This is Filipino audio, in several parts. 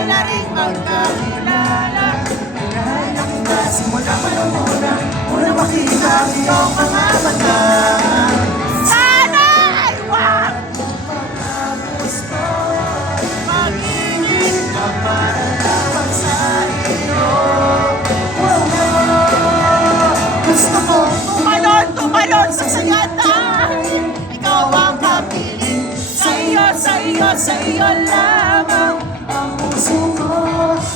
tagal na rin magkakilala. Kaya kita simula pa nung una makita ang iyong mga mata. Sana ay wag magkagusto, magiging ka para lamang sa iyo. Gusto ko tumalon sa sayatan. Ikaw ang kapiling, sa iyo lamang ang puso ko.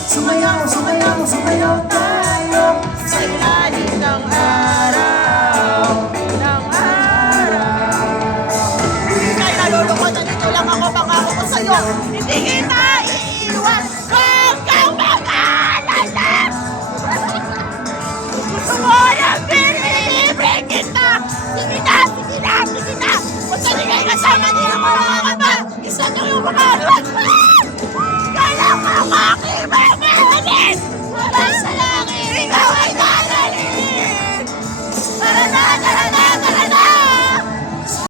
Sumayaw tayo sa ilalim ng araw, Ika'y nalulungkot na dito lang ako, pangako ko sa'yo, hindi kita iiwan hanggang mag-alala. Gusto mo yung pinilibre kita. Sige na. Kung sanigay kasama niyo mga kaba, isa nyo yung mga